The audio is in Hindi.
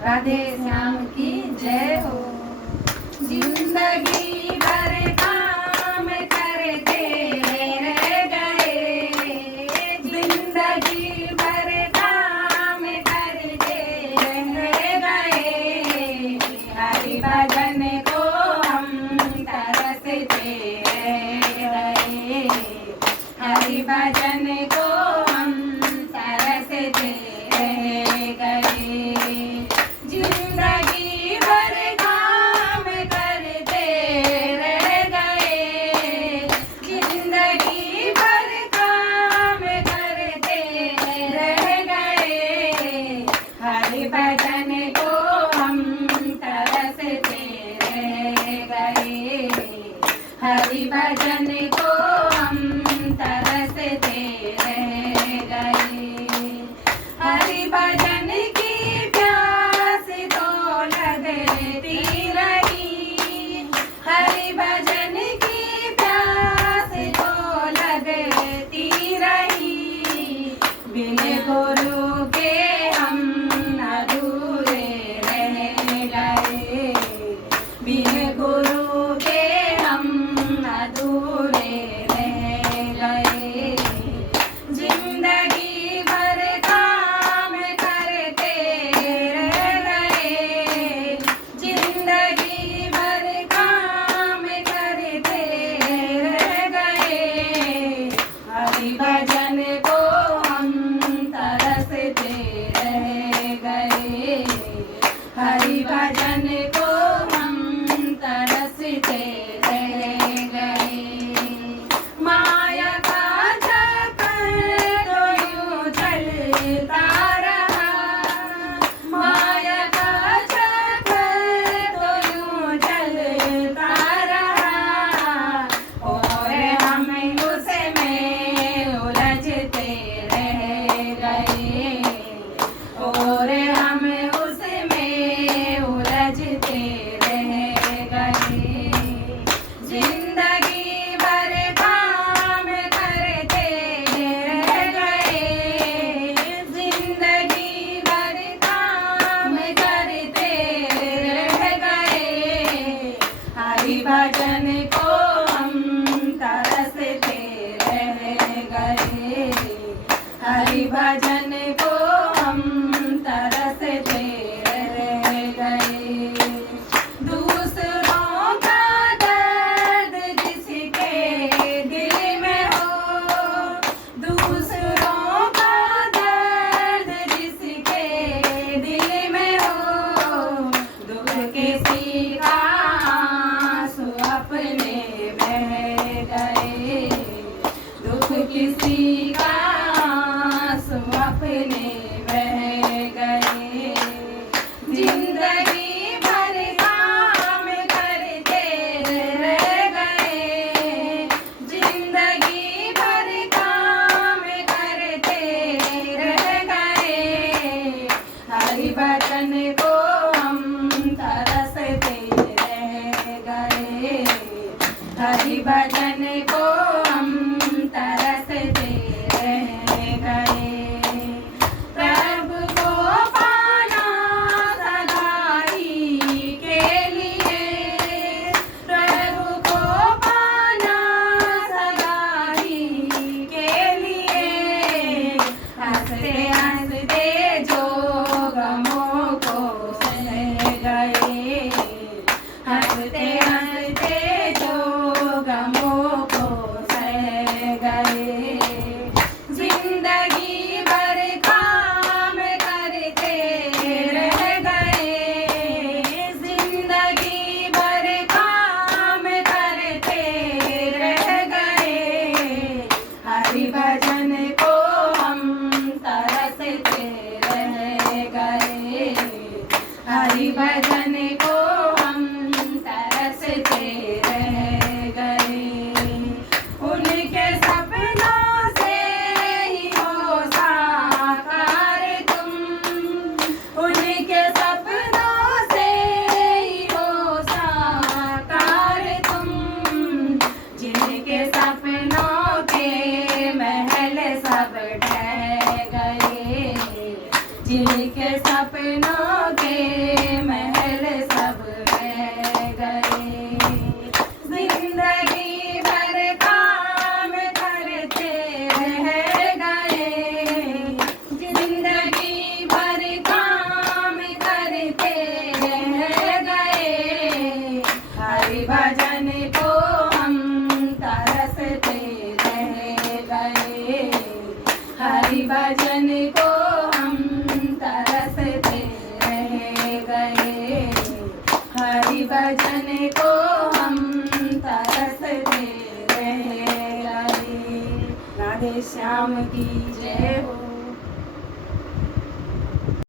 राधे श्याम की जय हो। जिंदगी भर काम करते रह गए, जिंदगी भर काम करते रह गए। हरि भजन को हम तरसते रह गए, हरि भजन को हम तरसते रह गए। जिंदगी भर काम करते रह गए, जिंदगी भर काम करते रह गए। हरि भजन को हम तरसते रह गए, हरि भजन को हम तरसते रह गए। हरि भजन की प्यास तो लगती रही, हरि भजन की प्यास तो लगती रही। बिन गुरु के हम अधूरे रह गए, बिन गुरु के हम अधूरे रह गए। जिंदगी भर काम करते रह गए, जिंदगी भर काम करते रह गए। हरि भजन को हम तरसते रह गए, हरि भजन को हम तरसते रह गए। माया का चक्कर तो यूं चलता रहा, माया का चक्कर तो यूं चलता रहा। और हम उसमें उलझते रह गए, और हम उसमें उलझते रह गए। जिंदगी भर काम करते रह गए, जिंदगी भर काम करते रह गए। हरि भजन को हम तरसते रह गए, हरि भजन को हम तरसते रह गए। दूसरों का दर्द जिसके दिल में हो, दूसरों का दर्द जिसके दिल में हो। दुख किसी का आंसू अपने बह गए, दुख किसी का आंसू अपने बह गए। जिंदगी भर काम करते रह गए, जिंदगी भर काम करते रह गए। हरि भजन को हम तरसते रह गए, हरि भजन को हम तरसते रह गए। प्रभु को पाना सदा ही के लिए, प्रभु को पाना सदा ही के लिए। हंसते हंसते जो गमों को सह गए, हंसते हंसते जो गमों को सह गए। जिंदगी भर काम करते रह गए, जिंदगी भर काम करते रह गए। हरि भजन को हम तरसते रह गए, हरि भजन को हम तरसते रह गए। उनके सपनों से ही हो साकार तुम, उनके सपनों से ही हो साकार तुम। जिनके सपनों के महल सब ढह गए, जिनके सपनों के हरि भजन को हम तरसते रहे। राधे श्याम की जय हो।